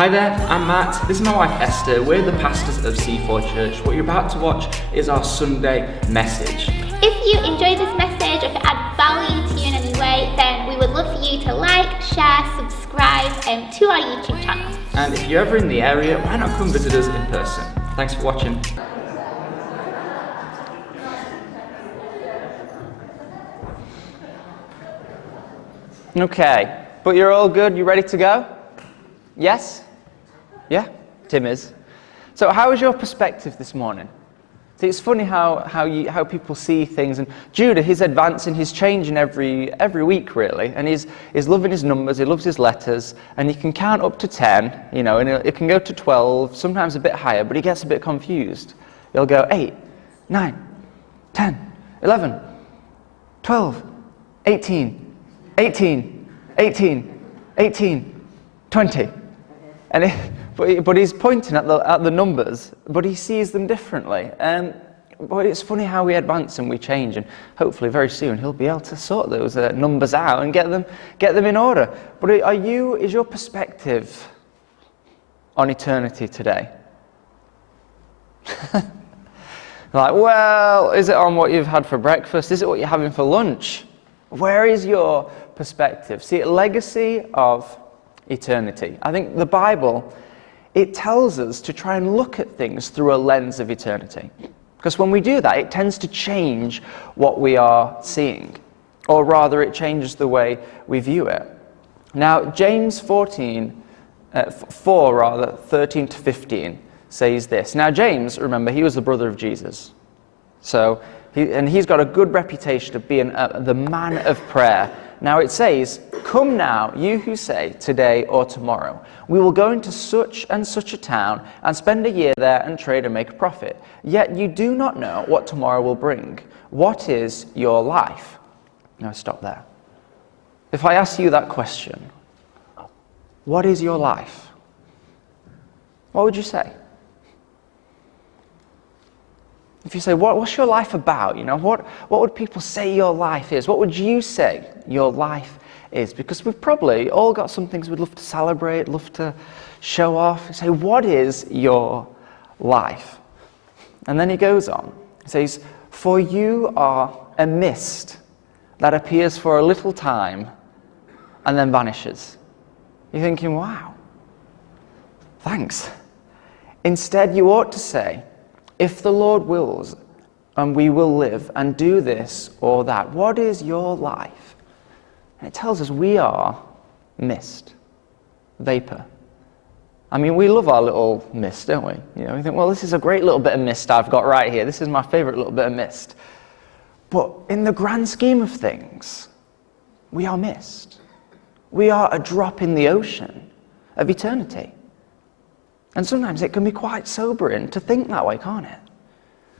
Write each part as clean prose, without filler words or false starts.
Hi there, I'm Matt. This is my wife Esther. We're the pastors of C4 Church. What you're about to watch is our Sunday message. If you enjoyed this message, or if it added value to you in any way, then we would love for you to like, share, subscribe to our YouTube channel. And if you're ever in the area, why not come visit us in person? Thanks for watching. Okay, but you're all good? You ready to go? Yes? Yeah? Tim is. So how is your perspective this morning? See, it's funny how people see things, and Judah, he's advancing, he's changing every week really, and he's loving his numbers, he loves his letters, and he can count up to 10, and it can go to 12, sometimes a bit higher, but he gets a bit confused. He'll go 8, 9, 10, 11, 12, 18, 18, 18, 18, 20. And but he's pointing at the numbers, but he sees them differently. But it's funny how we advance and we change, and hopefully very soon he'll be able to sort those numbers out and get them in order. But is your perspective on eternity today? Like, well, is it on what you've had for breakfast? Is it what you're having for lunch? Where is your perspective? See, legacy of eternity. I think the Bible, it tells us to try and look at things through a lens of eternity. Because when we do that, it tends to change what we are seeing. Or rather, it changes the way we view it. Now, James 13 to 15 says this. Now, James, remember, he was the brother of Jesus. So, he's got a good reputation of being the man of prayer. Now it says, "Come now, you who say, today or tomorrow, we will go into such and such a town and spend a year there and trade and make a profit. Yet you do not know what tomorrow will bring. What is your life?" Now stop there. If I ask you that question, what is your life? What would you say? If you say, what's your life about? What would people say your life is? What would you say your life is? Because we've probably all got some things we'd love to celebrate, love to show off. You say, what is your life? And then he goes on. He says, "For you are a mist that appears for a little time and then vanishes." You're thinking, wow, thanks. Instead, you ought to say, "If the Lord wills, and we will live and do this or that." What is your life? And it tells us we are mist, vapor. I mean, we love our little mist, don't we? We think, well, this is a great little bit of mist I've got right here. This is my favorite little bit of mist. But in the grand scheme of things, we are mist. We are a drop in the ocean of eternity. And sometimes it can be quite sobering to think that way, can't it?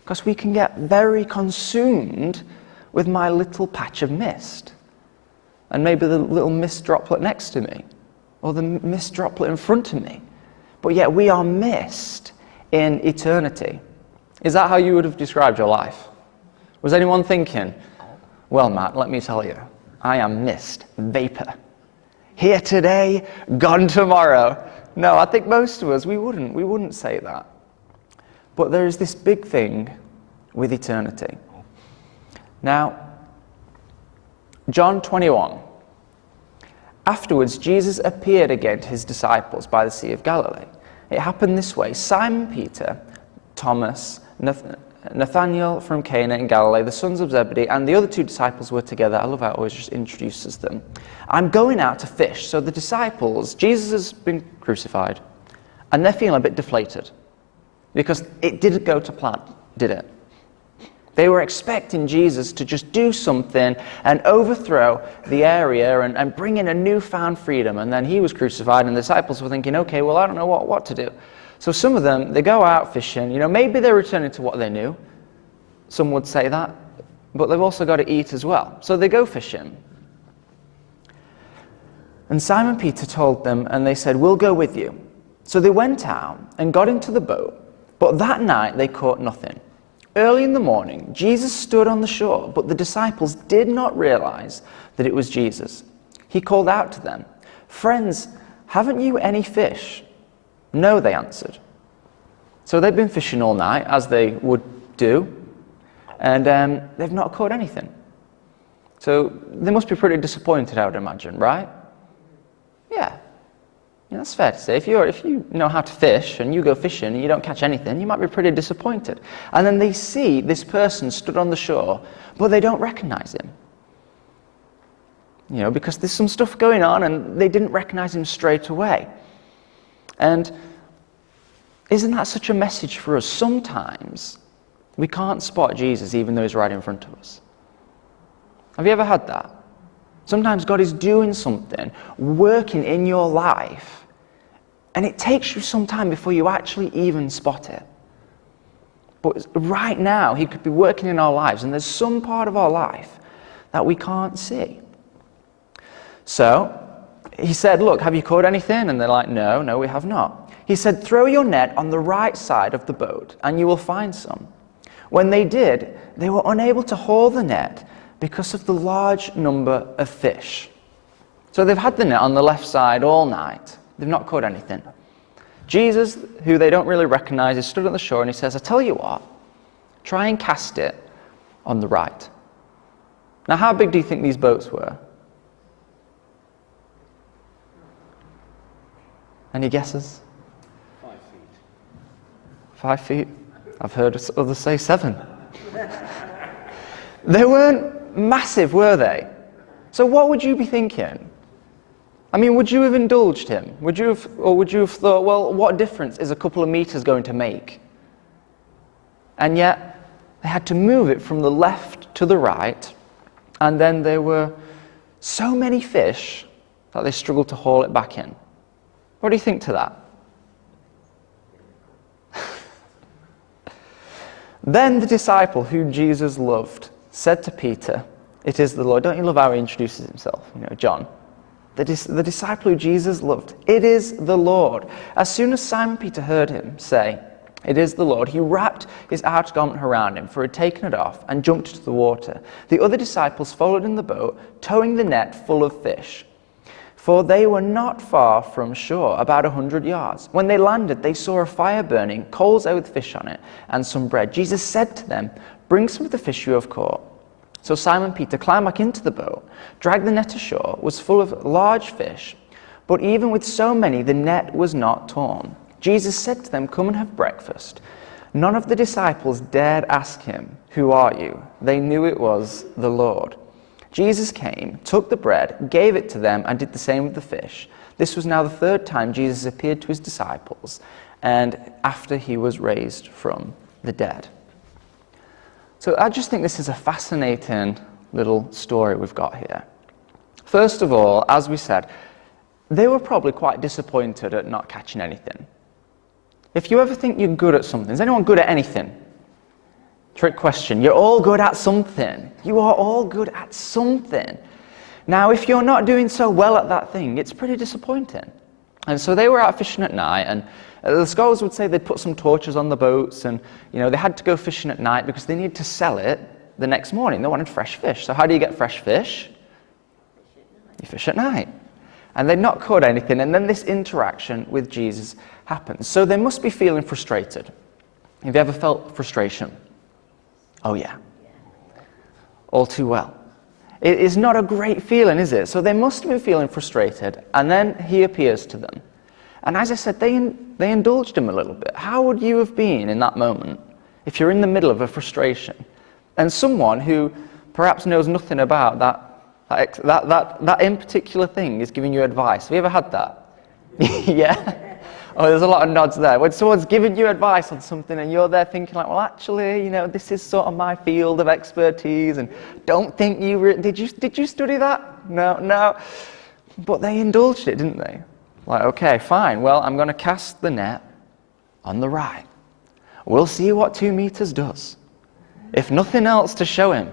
Because we can get very consumed with my little patch of mist. And maybe the little mist droplet next to me, or the mist droplet in front of me. But yet we are mist in eternity. Is that how you would have described your life? Was anyone thinking, well, Matt, let me tell you, I am mist, vapor. Here today, gone tomorrow. No, I think most of us, we wouldn't say that. But there is this big thing with eternity. Now, John 21. Afterwards, Jesus appeared again to his disciples by the Sea of Galilee. It happened this way. Simon Peter, Thomas, Nathanael from Cana in Galilee, the sons of Zebedee, and the other two disciples were together. I love how it always just introduces them. "I'm going out to fish." So the disciples, Jesus has been crucified, and they're feeling a bit deflated because it didn't go to plan, did it? They were expecting Jesus to just do something and overthrow the area and bring in a newfound freedom. And then he was crucified, and the disciples were thinking, okay, well, I don't know what to do. So some of them, they go out fishing. Maybe they're returning to what they knew. Some would say that. But they've also got to eat as well. So they go fishing. And Simon Peter told them, and they said, "We'll go with you." So they went out and got into the boat. But that night they caught nothing. Early in the morning, Jesus stood on the shore, but the disciples did not realize that it was Jesus. He called out to them, "Friends, haven't you any fish?" No, they answered. So they've been fishing all night, as they would do, and they've not caught anything. So they must be pretty disappointed, I would imagine, right? Yeah. Yeah, that's fair to say. If you know how to fish and you go fishing and you don't catch anything, you might be pretty disappointed. And then they see this person stood on the shore, but they don't recognize him. You know, because there's some stuff going on and they didn't recognize him straight away. And isn't that such a message for us? Sometimes we can't spot Jesus even though he's right in front of us. Have you ever had that? Sometimes God is doing something, working in your life, and it takes you some time before you actually even spot it. But right now, he could be working in our lives, and there's some part of our life that we can't see. So he said, look, have you caught anything? And they're like, no, we have not. He said, throw your net on the right side of the boat, and you will find some. When they did, they were unable to haul the net because of the large number of fish. So they've had the net on the left side all night. They've not caught anything. Jesus, who they don't really recognize, is stood on the shore and he says, I tell you what, try and cast it on the right. Now, how big do you think these boats were? Any guesses? 5 feet. 5 feet? I've heard others say 7. They weren't massive, were they? So what would you be thinking? I mean, would you have indulged him? Would you have thought, well, what difference is a couple of meters going to make? And yet, they had to move it from the left to the right, and then there were so many fish that they struggled to haul it back in. What do you think to that? Then the disciple whom Jesus loved said to Peter, it is the Lord. Don't you love how he introduces himself? You know, John. The disciple who Jesus loved. It is the Lord. As soon as Simon Peter heard him say, it is the Lord, he wrapped his outer garment around him, for he had taken it off, and jumped into the water. The other disciples followed in the boat, towing the net full of fish. For they were not far from shore, about 100 yards. When they landed, they saw a fire burning, coals there with fish on it, and some bread. Jesus said to them, bring some of the fish you have caught. So Simon Peter climbed back into the boat, dragged the net ashore, was full of large fish, but even with so many, the net was not torn. Jesus said to them, come and have breakfast. None of the disciples dared ask him, who are you? They knew it was the Lord. Jesus came, took the bread, gave it to them, and did the same with the fish. This was now the third time Jesus appeared to his disciples, and after he was raised from the dead. So I just think this is a fascinating little story we've got here. First of all, as we said, they were probably quite disappointed at not catching anything. If you ever think you're good at something, is anyone good at anything? Trick question. You're all good at something. You are all good at something. Now, if you're not doing so well at that thing, it's pretty disappointing. And so they were out fishing at night, and the scholars would say they'd put some torches on the boats, and they had to go fishing at night because they needed to sell it the next morning. They wanted fresh fish. So how do you get fresh fish? You fish at night. And they'd not caught anything, and then this interaction with Jesus happens. So they must be feeling frustrated. Have you ever felt frustration? Oh yeah. All too well. It is not a great feeling, is it? So they must have been feeling frustrated, and then he appears to them. And as I said, they indulged him a little bit. How would you have been in that moment if you're in the middle of a frustration and someone who perhaps knows nothing about that in particular thing is giving you advice? Have you ever had that? Yeah? Oh, there's a lot of nods there. When someone's giving you advice on something and you're there thinking like, well, actually, this is sort of my field of expertise, and don't think did you study that? No. But they indulged it, didn't they? Like, okay, fine. Well, I'm going to cast the net on the right. We'll see what 2 meters does. If nothing else to show him,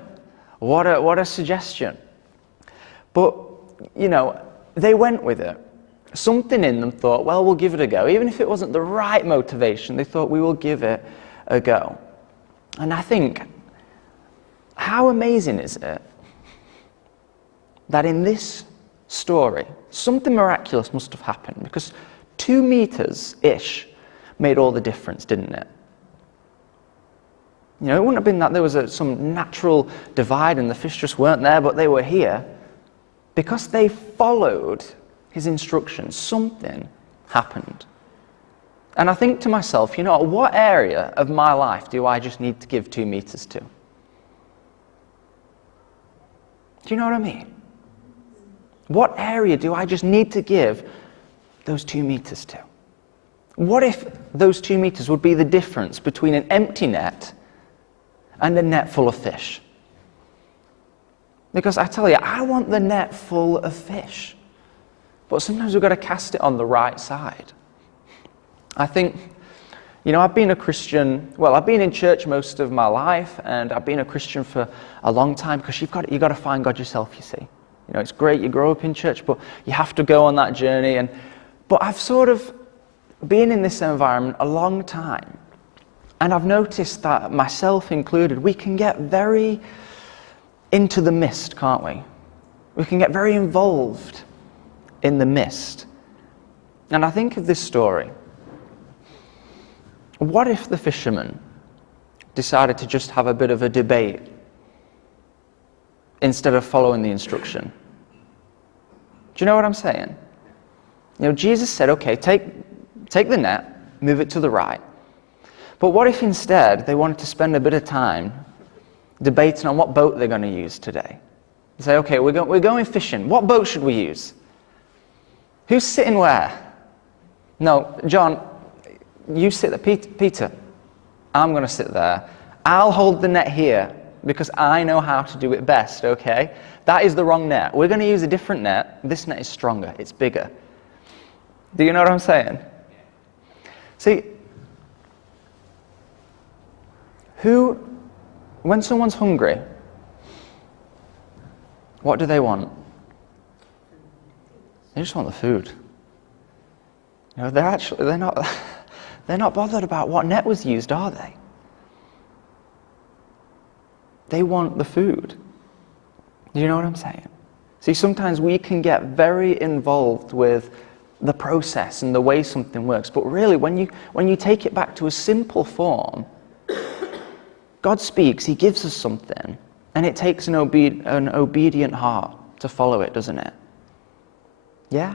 what a suggestion. But, they went with it. Something in them thought, well, we'll give it a go. Even if it wasn't the right motivation, they thought, we will give it a go. And I think, how amazing is it that in this story, something miraculous must have happened, because 2 meters-ish made all the difference, didn't it? You know, it wouldn't have been that there was some natural divide and the fish just weren't there, but they were here. Because they followed his instructions, something happened. And I think to myself, you know, what area of my life do I just need to give 2 meters to? Do you know what I mean? What area do I just need to give those 2 meters to? What if those 2 meters would be the difference between an empty net and a net full of fish? Because I tell you, I want the net full of fish. But sometimes we've got to cast it on the right side. I think, you know, I've been a Christian, well, I've been in church most of my life, and I've been a Christian for a long time, because you've got to find God yourself, you see. You know, it's great you grow up in church, but you have to go on that journey. But I've sort of been in this environment a long time, and I've noticed that, myself included, we can get very into the mist, can't we? We can get very involved in the mist. And I think of this story. What if the fishermen decided to just have a bit of a debate instead of following the instruction? Do you know what I'm saying? You know, Jesus said, okay, take the net, move it to the right. But what if instead they wanted to spend a bit of time debating on what boat they're going to use today? They say, okay, we're going fishing. What boat should we use? Who's sitting where? No, John, you sit there. Peter, I'm going to sit there. I'll hold the net here because I know how to do it best, okay? That is the wrong net. We're going to use a different net. This net is stronger. It's bigger. Do you know what I'm saying? See, when someone's hungry, what do they want? They just want the food. You know, they're not bothered about what net was used, are they? They want the food. Do you know what I'm saying? See, sometimes we can get very involved with the process and the way something works, but really, when you take it back to a simple form, God speaks, he gives us something, and it takes an obedient heart to follow it, doesn't it? Yeah?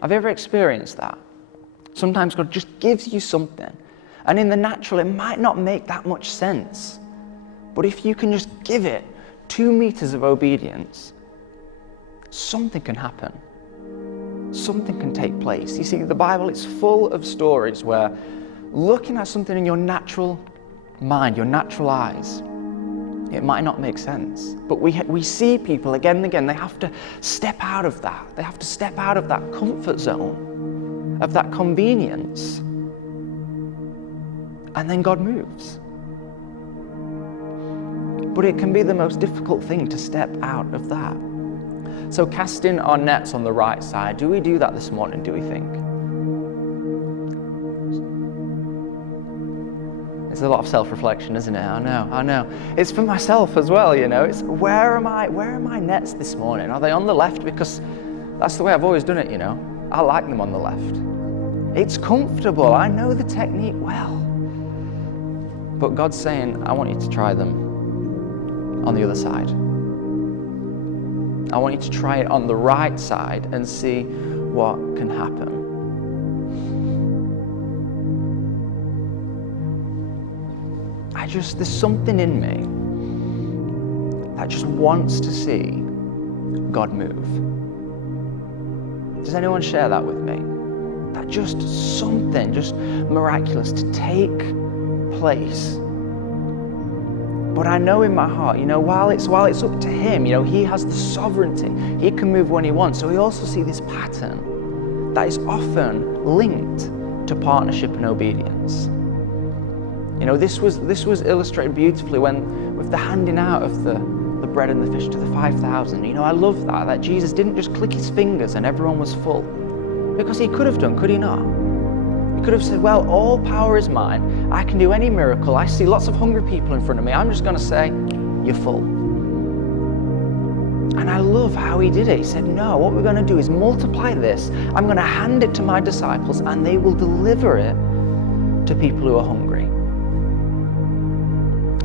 Have you ever experienced that? Sometimes God just gives you something, and in the natural it might not make that much sense, but if you can just give it 2 meters of obedience, something can happen. Something can take place. You see, the Bible is full of stories where looking at something in your natural mind, your natural eyes, it might not make sense. But we see people again and again, they have to step out of that. They have to step out of that comfort zone, of that convenience. And then God moves. But it can be the most difficult thing to step out of that. So casting our nets on the right side, do we do that this morning, do we think? It's a lot of self-reflection, isn't it? I know. It's for myself as well, you know. It's where are my nets this morning? Are they on the left? Because that's the way I've always done it, you know. I like them on the left. It's comfortable. I know the technique well. But God's saying, I want you to try them on the other side. I want you to try it on the right side and see what can happen. There's something in me that just wants to see God move. Does anyone share that with me? That just something, just miraculous to take place. But I know in my heart, you know, while it's up to him, you know, he has the sovereignty. He can move when he wants. So we also see this pattern that is often linked to partnership and obedience. You know, this was illustrated beautifully with the handing out of the bread and the fish to the 5,000. You know, I love that Jesus didn't just click his fingers and everyone was full. Because he could have done, could he not? He could have said, well, all power is mine. I can do any miracle. I see lots of hungry people in front of me. I'm just going to say, you're full. And I love how he did it. He said, no, what we're going to do is multiply this. I'm going to hand it to my disciples and they will deliver it to people who are hungry.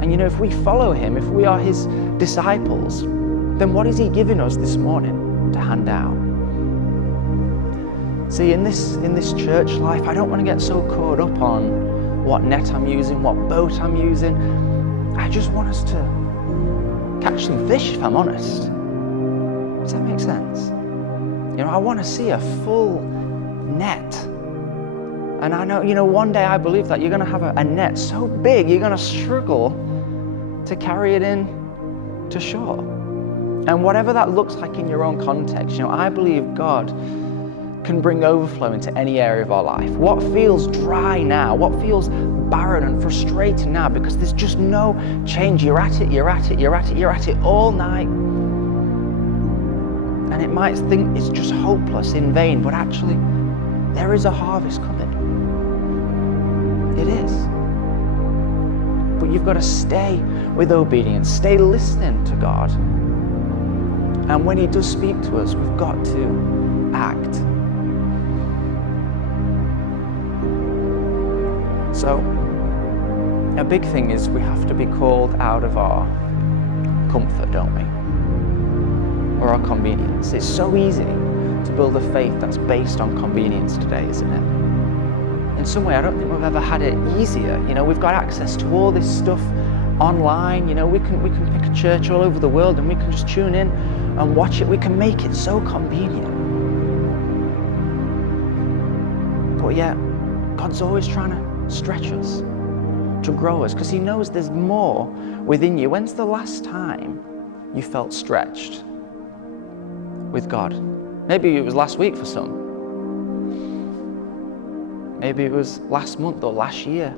And if we follow him, if we are his disciples, then what is he giving us this morning to hand out? See, in this church life, I don't want to get so caught up on what net I'm using, what boat I'm using. I just want us to catch some fish, if I'm honest. Does that make sense? I want to see a full net. And I know, one day I believe that you're going to have a net so big, you're going to struggle to carry it in to shore. And whatever that looks like in your own context, I believe God can bring overflow into any area of our life. What feels dry now, what feels barren and frustrating now, because there's just no change. You're at it all night. And it might think it's just hopeless, in vain, but actually, there is a harvest coming. It is. But you've got to stay with obedience, stay listening to God. And when he does speak to us, we've got to act. So, a big thing is we have to be called out of our comfort, don't we? Or our convenience. It's so easy to build a faith that's based on convenience today, isn't it? In some way, I don't think we've ever had it easier. We've got access to all this stuff online. We can pick a church all over the world and we can just tune in and watch it. We can make it so convenient. But yet, God's always trying to stretch us, to grow us, because he knows there's more within you. When's the last time you felt stretched with God? Maybe it was last week for some. Maybe it was last month or last year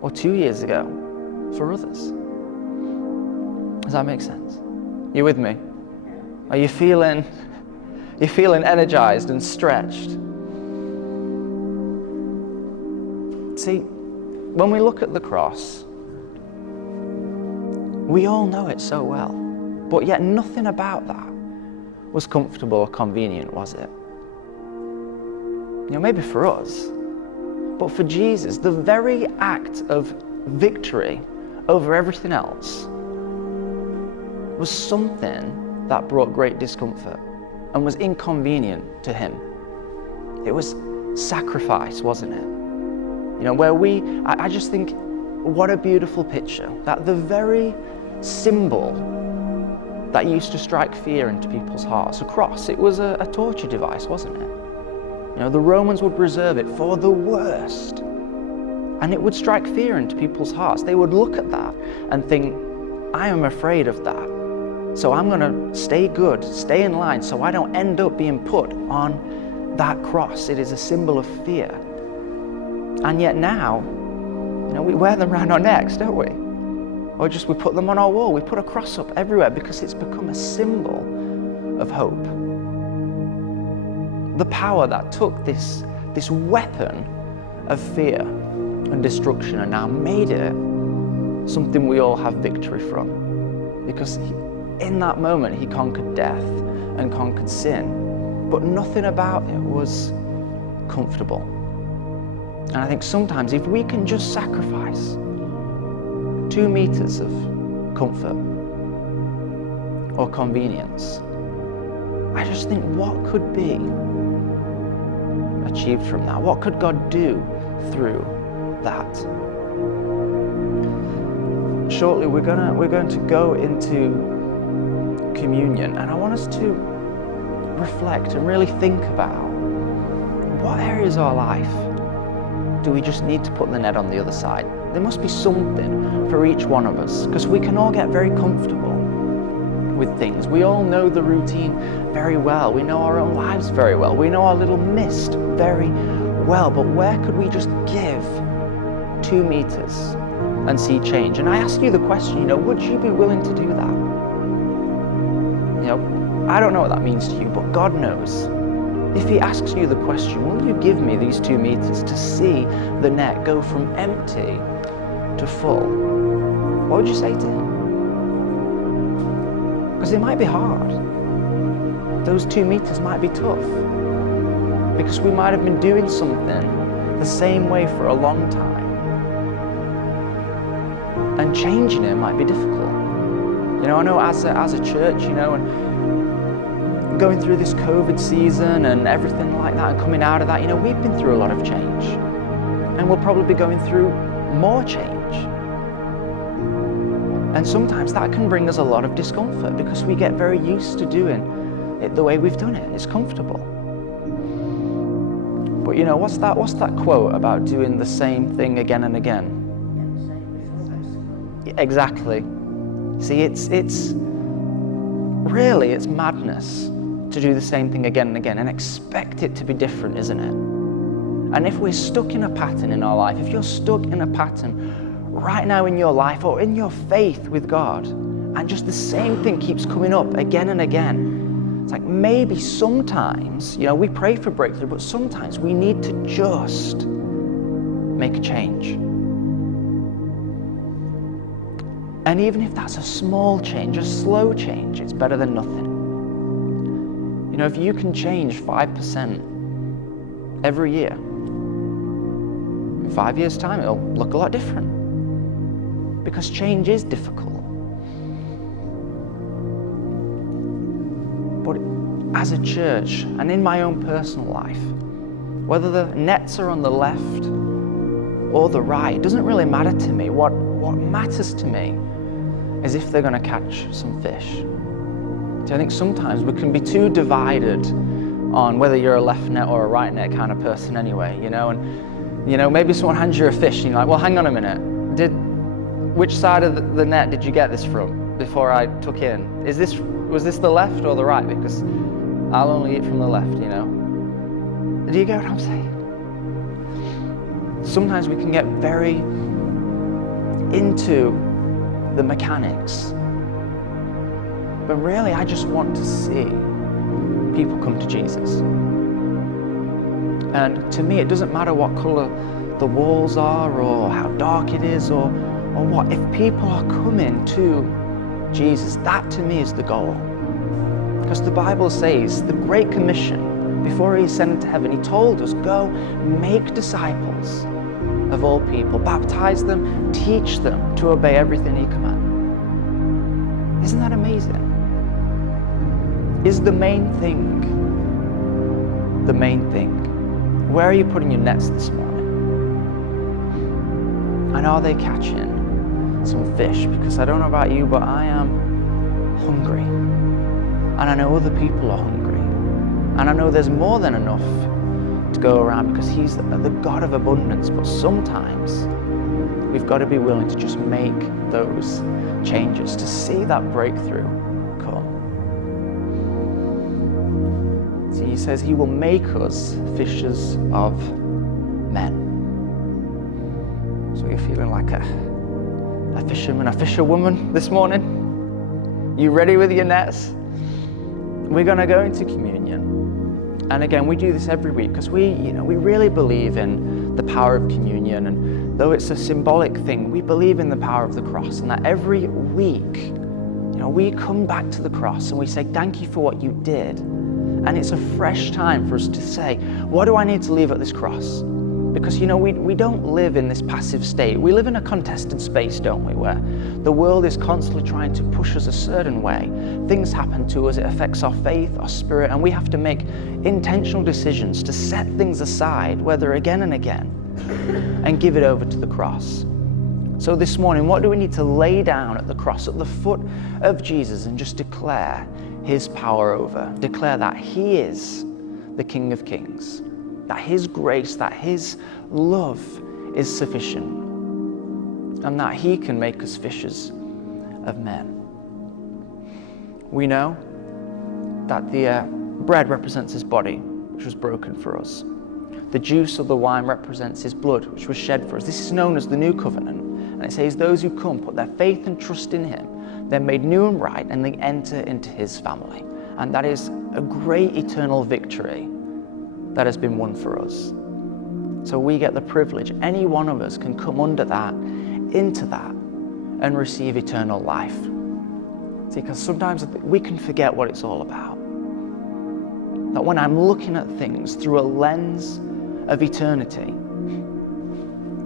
or 2 years ago for others. Does that make sense? You with me? Are you feeling energized and stretched? See, when we look at the cross, we all know it so well, but yet nothing about that was comfortable or convenient, was it? Maybe for us, but for Jesus, the very act of victory over everything else was something that brought great discomfort and was inconvenient to him. It was sacrifice, wasn't it? I just think, what a beautiful picture, that the very symbol that used to strike fear into people's hearts, a cross, it was a torture device, wasn't it? The Romans would reserve it for the worst. And it would strike fear into people's hearts. They would look at that and think, I am afraid of that. So I'm going to stay good, stay in line, so I don't end up being put on that cross. It is a symbol of fear. And yet now, we wear them around our necks, don't we? Or just we put them on our wall. We put a cross up everywhere because it's become a symbol of hope. The power that took this weapon of fear and destruction and now made it something we all have victory from. Because in that moment, he conquered death and conquered sin, but nothing about it was comfortable. And I think sometimes if we can just sacrifice 2 meters of comfort or convenience, I just think what could be achieved from that? What could God do through that? Shortly, we're going to go into communion, and I want us to reflect and really think about what areas of our life do we just need to put the net on the other side. There must be something for each one of us, because we can all get very comfortable with things. We all know the routine very well. We know our own lives very well. We know our little mist very well. But where could we just give 2 meters and see change? And I ask you the question, would you be willing to do that? I don't know what that means to you, but God knows. If he asks you the question, will you give me these 2 meters to see the net go from empty to full? What would you say to him? Because it might be hard. those 2 meters might be tough because we might have been doing something the same way for a long time. And changing it might be difficult. You know, I know as a church, you know, and going through this COVID season and everything like that and coming out of that, you know, we've been through a lot of change. And we'll probably be going through more change. And sometimes that can bring us a lot of discomfort because we get very used to doing it the way we've done it. It's comfortable. But you know, what's that quote about doing the same thing again and again? Exactly. See, it's madness to do the same thing again and again and expect it to be different, isn't it? And if we're stuck in a pattern in our life, if you're stuck in a pattern right now in your life or in your faith with God, and just the same thing keeps coming up again and again, it's like maybe sometimes, you know, we pray for breakthrough, but sometimes we need to just make a change. And even if that's a small change, a slow change, it's better than nothing. You know, if you can change 5% every year, in 5 years' time, it'll look a lot different. Because change is difficult. But as a church, and in my own personal life, whether the nets are on the left or the right, it doesn't really matter to me. What matters to me is if they're going to catch some fish. So I think sometimes we can be too divided on whether you're a left net or a right net kind of person anyway, you know, and you know, maybe someone hands you a fish and you're like, well, hang on a minute, which side of the net did you get this from before I took in? Was this the left or the right? Because I'll only eat from the left, you know. Do you get what I'm saying? Sometimes we can get very into the mechanics. But really, I just want to see people come to Jesus. And to me, it doesn't matter what color the walls are or how dark it is or what. If people are coming to Jesus, that to me is the goal. Because the Bible says, the Great Commission, before he ascended to heaven, he told us, go make disciples of all people, baptize them, teach them to obey everything he commanded. Isn't that amazing? Is the main thing the main thing? Where are you putting your nets this morning? And are they catching some fish? Because I don't know about you, but I am hungry. And I know other people are hungry. And I know there's more than enough to go around because he's the God of abundance. But sometimes we've got to be willing to just make those changes to see that breakthrough come. See, he says he will make us fishers of men. So you're feeling like a fisherman, a fisherwoman this morning? You ready with your nets? We're going to go into communion. And again, we do this every week because we really believe in the power of communion. And though it's a symbolic thing, we believe in the power of the cross. And that every week, we come back to the cross and we say, thank you for what you did. And it's a fresh time for us to say, what do I need to leave at this cross? Because, we don't live in this passive state. We live in a contested space, don't we? Where the world is constantly trying to push us a certain way. Things happen to us, it affects our faith, our spirit, and we have to make intentional decisions to set things aside, whether again and again, and give it over to the cross. So this morning, what do we need to lay down at the cross, at the foot of Jesus, and just declare his power over? Declare that he is the King of Kings, that his grace, that his love is sufficient, and that he can make us fishers of men. We know that the bread represents his body, which was broken for us. The juice of the wine represents his blood, which was shed for us. This is known as the New Covenant. And it says those who come put their faith and trust in him, they're made new and right, and they enter into his family. And that is a great eternal victory that has been won for us. So we get the privilege, any one of us can come under that, into that, and receive eternal life. See, because sometimes we can forget what it's all about. that when I'm looking at things through a lens of eternity,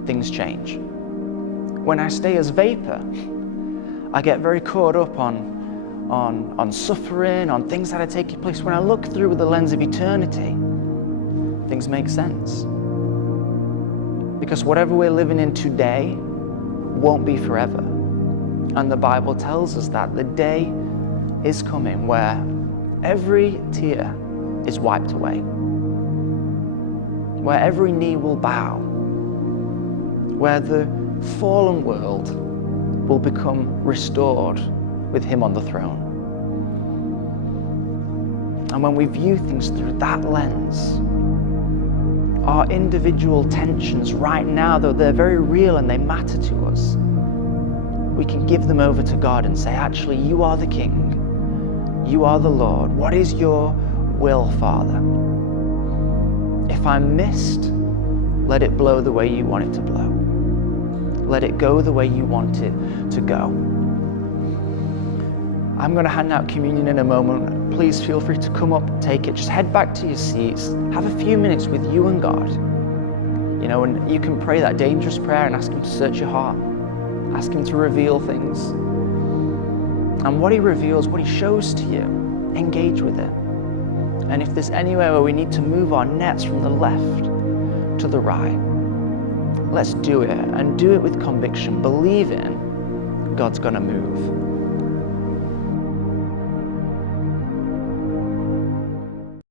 things change. When I stay as vapor, I get very caught up on suffering, on things that are taking place. When I look through with the lens of eternity, things make sense. Because whatever we're living in today won't be forever. And the Bible tells us that the day is coming where every tear is wiped away, where every knee will bow, where the fallen world will become restored with him on the throne. And when we view things through that lens, our individual tensions right now, though they're very real and they matter to us, we can give them over to God and say, actually, you are the King. You are the Lord. What is your will, Father? If I'm missed, let it blow the way you want it to blow. Let it go the way you want it to go. I'm going to hand out communion in a moment. Please feel free to come up, take it. Just head back to your seats. Have a few minutes with you and God. And you can pray that dangerous prayer and ask him to search your heart. Ask him to reveal things. And what he reveals, what he shows to you, engage with it. And if there's anywhere where we need to move our nets from the left to the right, let's do it, and do it with conviction, believing God's going to move.